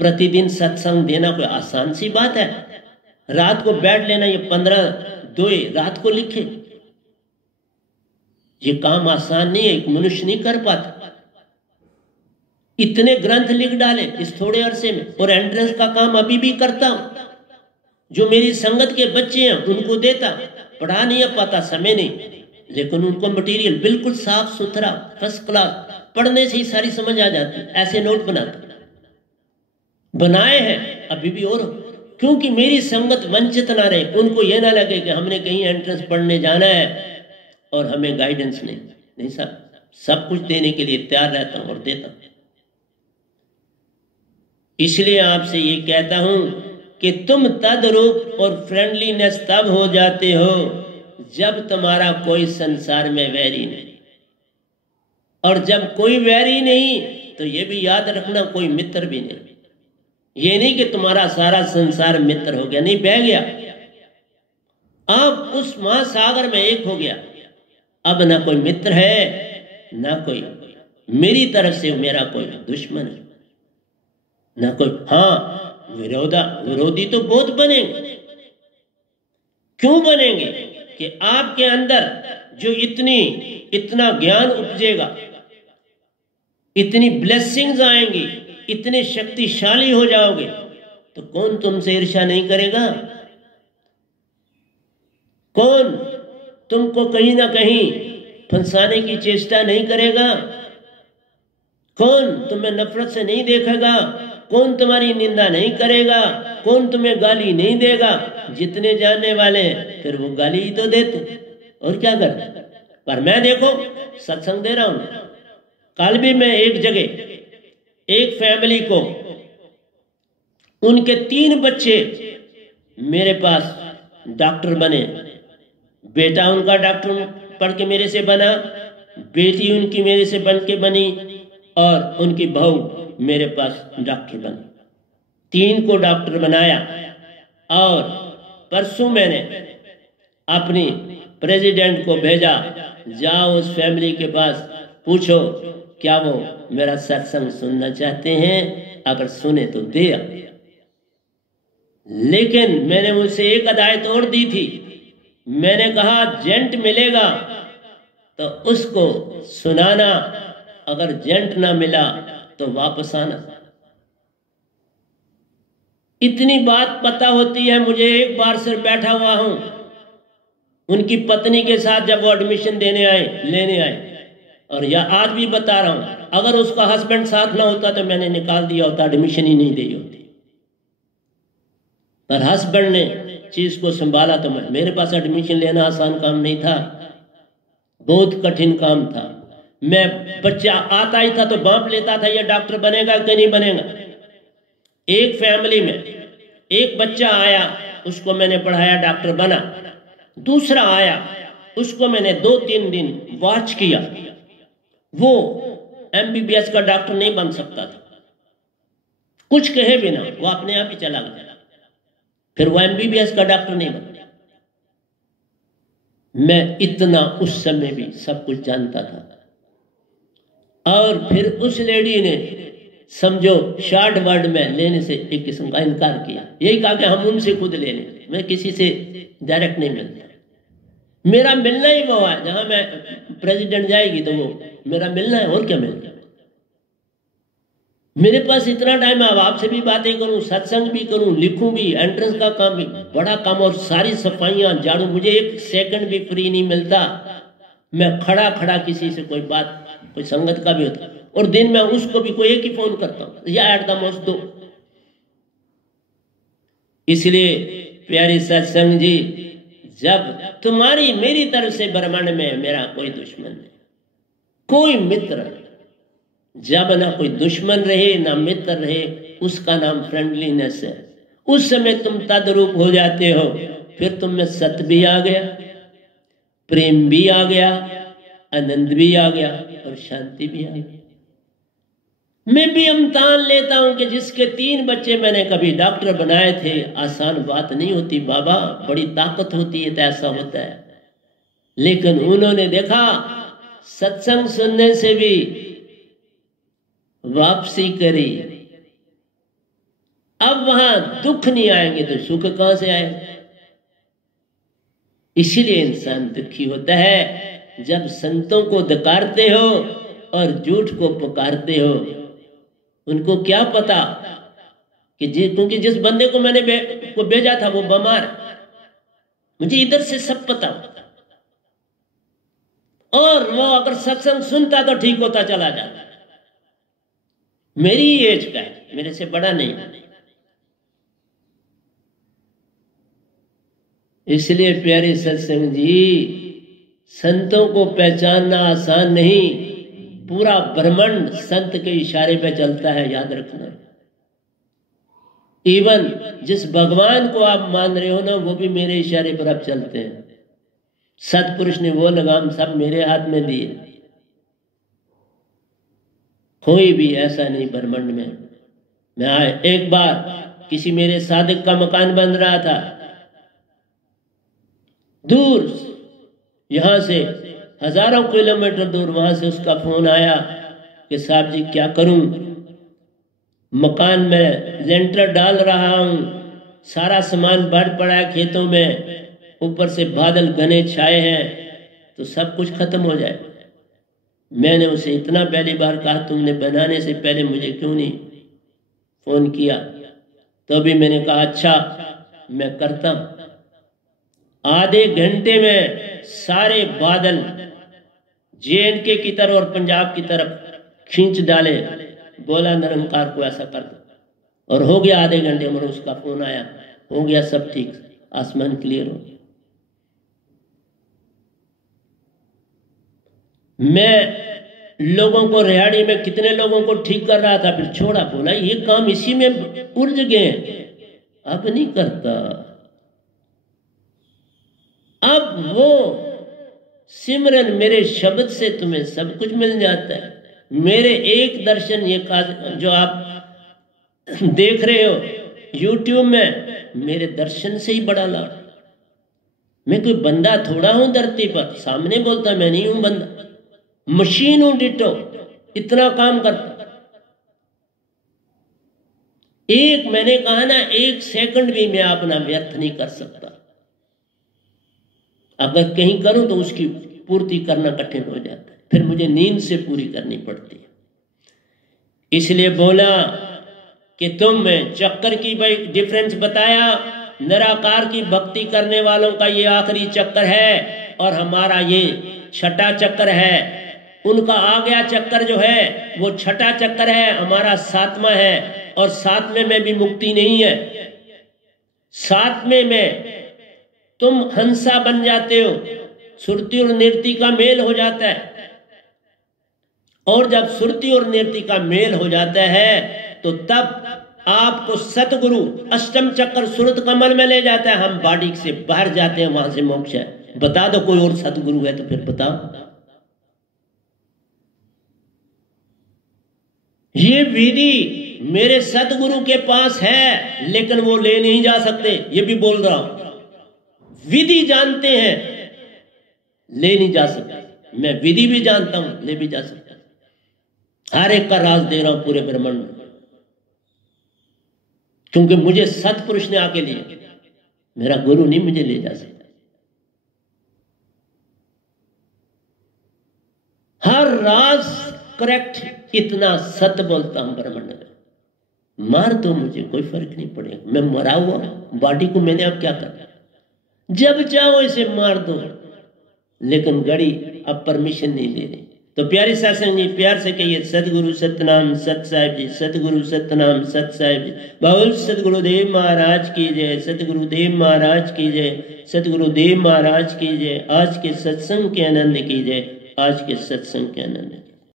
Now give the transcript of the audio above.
प्रतिदिन सत्संग देना कोई आसान सी बात है? रात को बैठ लेना, ये 15 दोए रात को लिखे, ये काम आसान नहीं है, एक मनुष्य नहीं कर पाता। इतने ग्रंथ लिख डाले इस थोड़े अरसे में, और एंट्रेंस का काम अभी भी करता हूं। जो मेरी संगत के बच्चे हैं उनको देता, पढ़ा नहीं पाता, समय नहीं, लेकिन उनको मटेरियल बिल्कुल साफ सुथरा फर्स्ट क्लास, पढ़ने से ही सारी समझ आ जाती, ऐसे नोट बनाता, बनाए हैं अभी भी। और क्योंकि मेरी संगत वंचित ना रहे, उनको ये ना लगे कि हमने कहीं एंट्रेंस पढ़ने जाना है और हमें गाइडेंस नहीं सब कुछ देने के लिए तैयार रहता हूं और देता हूं। इसलिए आपसे ये कहता हूं कि तुम तद्रूप और फ्रेंडलीनेस तब हो जाते हो जब तुम्हारा कोई संसार में वैरी नहीं, और जब कोई वैरी नहीं तो ये भी याद रखना कोई मित्र भी नहीं। ये नहीं कि तुम्हारा सारा संसार मित्र हो गया, नहीं, बह गया, आप उस महासागर में एक हो गया। अब ना कोई मित्र है, ना कोई मेरी तरफ से मेरा कोई दुश्मन है, ना कोई, हाँ विरोधी तो बहुत बनेंगे। क्यों बनेंगे? कि आपके अंदर जो इतना ज्ञान उपजेगा, इतनी ब्लेसिंग्स आएंगी, इतने शक्तिशाली हो जाओगे, तो कौन तुमसे ईर्ष्या नहीं करेगा? कौन तुमको कहीं ना कहीं फंसाने की चेष्टा नहीं करेगा? कौन तुम्हें नफरत से नहीं देखेगा? कौन तुम्हारी निंदा नहीं करेगा? कौन तुम्हें गाली नहीं देगा? जितने जानने वाले हैं फिर वो गाली ही तो देते, और क्या करते। पर मैं देखो सत्संग दे रहा हूं। कल भी मैं एक जगह एक फैमिली को, उनके 3 बच्चे मेरे पास डॉक्टर बने, बेटा उनका डॉक्टर पढ़ के मेरे से बना, बेटी उनकी मेरे से बन के बनी, और उनकी बहू मेरे पास डॉक्टर बनी। 3 को डॉक्टर बनाया। और परसों मैंने अपनी प्रेसिडेंट को भेजा, जाओ उस फैमिली के पास पूछो क्या वो मेरा सत्संग सुनना चाहते हैं, अगर सुने तो दे। लेकिन मैंने मुझसे एक हिदायत और दी थी, मैंने कहा जेंट मिलेगा तो उसको सुनाना, अगर जेंट ना मिला तो वापस आना। इतनी बात पता होती है मुझे। एक बार सिर बैठा हुआ हूं उनकी पत्नी के साथ, जब वो एडमिशन लेने आए, और या आज भी बता रहा हूं, अगर उसका हस्बैंड साथ ना होता तो मैंने निकाल दिया होता, एडमिशन ही नहीं दी होती। पर हस्बैंड ने चीज को संभाला, तो मेरे पास एडमिशन लेना आसान काम नहीं था, बहुत कठिन काम था। मैं बच्चा आता ही था तो बांप लेता था, ये डॉक्टर बनेगा कि नहीं बनेगा। एक फैमिली में एक बच्चा आया, उसको मैंने पढ़ाया, डॉक्टर बना। दूसरा आया, उसको मैंने 2-3 दिन वॉच किया, वो MBBS का डॉक्टर नहीं बन सकता था, कुछ कहे बिना वो अपने आप ही चला गया, फिर वो MBBS का डॉक्टर नहीं बना। मैं इतना उस समय भी सब कुछ जानता था। और फिर उस लेडी ने समझो शॉर्ट वर्ड में लेने से एक किस्म का इनकार किया, यही कहा कि हम उनसे खुद ले लें, मैं किसी से डायरेक्ट नहीं मिलता। मेरा मिलना ही वो है, जहां मैं प्रेसिडेंट जाएगी तो वो मेरा मिलना है, और क्या मिलना है। मेरे पास इतना टाइम है, अब आपसे भी बातें करूं, सत्संग भी करूं, लिखूं भी, एंट्रेंस का काम भी, बड़ा काम, और सारी सफाइयां झाड़ू, मुझे 1 सेकंड भी फ्री नहीं मिलता। मैं खड़ा किसी से कोई बात, कोई संगत का भी होता, और दिन में उसको भी कोई एक ही फोन करता हूं, या एट द मोस्ट 2। इसलिए प्यारी सत्संग जी, जब तुम्हारी मेरी तरफ से ब्रह्मांड में मेरा कोई दुश्मन नहीं, कोई मित्र, जब ना कोई दुश्मन रहे ना मित्र रहे, उसका नाम फ्रेंडलीनेस है। उस समय तुम तद्रूप हो जाते हो, फिर तुम में सत्य भी आ गया, प्रेम भी आ गया, आनंद भी आ गया, और शांति भी आ गई। मैं भी अमतान लेता हूं कि जिसके 3 बच्चे मैंने कभी डॉक्टर बनाए थे, आसान बात नहीं होती बाबा, बड़ी ताकत होती है तो ऐसा होता है। लेकिन उन्होंने देखा सत्संग सुनने से भी वापसी करी, अब वहां दुख नहीं आएंगे तो सुख कहां से आएगा? इसीलिए इंसान दुखी होता है जब संतों को धिक्कारते हो और झूठ को पुकारते हो। उनको क्या पता कि क्योंकि जिस बंदे को मैंने को भेजा था वो बीमार, मुझे इधर से सब पता, और वो अगर सत्संग सुनता तो ठीक होता चला जाता। मेरी ही एज का है, मेरे से बड़ा नहीं। इसलिए प्यारे सत्संग जी, संतों को पहचानना आसान नहीं। पूरा ब्रह्मांड संत के इशारे पे चलता है, याद रखना। इवन जिस भगवान को आप मान रहे हो ना, वो भी मेरे इशारे पर अब चलते हैं। सतपुरुष ने वो लगाम सब मेरे हाथ में दिए। कोई भी ऐसा नहीं ब्रह्मांड में। मैं एक बार किसी मेरे साधक का मकान बन रहा था दूर, यहां से हजारों किलोमीटर दूर, वहां से उसका फोन आया कि साहब जी क्या करूं, मकान में लेंटर डाल रहा हूं, सारा सामान बढ़ पड़ा है खेतों में, ऊपर से बादल घने छाए हैं, तो सब कुछ खत्म हो जाए। मैंने उसे इतना पहली बार कहा, तुमने बनाने से पहले मुझे क्यों नहीं फोन किया? तो भी मैंने कहा अच्छा मैं करता हूं। आधे घंटे में सारे बादल JNK की तरफ और पंजाब की तरफ खींच डाले। बोला निरंकार को ऐसा कर दो, और हो गया। आधे घंटे में उसका फोन आया, हो गया सब ठीक, आसमान क्लियर हो गया। मैं लोगों को रिहाड़ी में कितने लोगों को ठीक कर रहा था, फिर छोड़ा, बोला ये काम इसी में उलझ गए, अब नहीं करता। अब वो सिमरन मेरे शब्द से तुम्हें सब कुछ मिल जाता है। मेरे एक दर्शन ये जो आप देख रहे हो YouTube में, मेरे दर्शन से ही बड़ा लाभ। मैं कोई बंदा थोड़ा हूं धरती पर, सामने बोलता मैं नहीं हूं बंदा, मशीन हूं डिटो, इतना काम करता। एक मैंने कहा ना, एक सेकंड भी मैं अपना व्यर्थ नहीं कर सकता। अगर कहीं करूं तो उसकी पूर्ति करना कठिन हो जाता है, फिर मुझे नींद से पूरी करनी पड़ती है। इसलिए बोला कि तुम चक्कर की भाई डिफरेंस बताया। निराकार की भक्ति करने वालों का ये आखिरी चक्कर है और हमारा ये छठा चक्कर है। उनका आ गया चक्कर जो है वो छठा चक्कर है, हमारा सातवां है, और सातवें में भी मुक्ति नहीं है। सातवें में तुम हंसा बन जाते हो, सुरती और निरति का मेल हो जाता है, और जब सुरती और निरति का मेल हो जाता है तो तब आपको सतगुरु अष्टम चक्र सुरत कमल में ले जाता है। हम बॉडी से बाहर जाते हैं, वहां से मोक्ष है। बता दो कोई और सतगुरु है तो फिर बताओ। ये विधि मेरे सतगुरु के पास है, लेकिन वो ले नहीं जा सकते, ये भी बोल रहा हूं। विधि जानते हैं, ले नहीं जा सकते। मैं विधि भी जानता हूं, ले भी जा सकता। हर एक का राज दे रहा हूं पूरे ब्रह्मांड में, क्योंकि मुझे सतपुरुष ने आके लिया, मेरा गुरु नहीं मुझे ले जा सकता। हर राज करेक्ट, इतना सत्य बोलता हूं ब्रह्मांड में। मार दो मुझे, कोई फर्क नहीं पड़ेगा, मैं मरा हुआ बॉडी को मैंने अब क्या करना, जब चाहो इसे मार दो, लेकिन गड़ी अब परमिशन नहीं ले रही। तो प्यारे सत्संग जी, प्यार से कहिए सतगुरु सतनाम सत साहिब जी, सतगुरु सतनाम सत साहिब जी। बाउल सतगुरुदेव महाराज की जय, सतगुरुदेव महाराज की जय, सतगुरुदेव महाराज की जय। आज के सत्संग के आनंद की जय, आज के सत्संग के आनंद।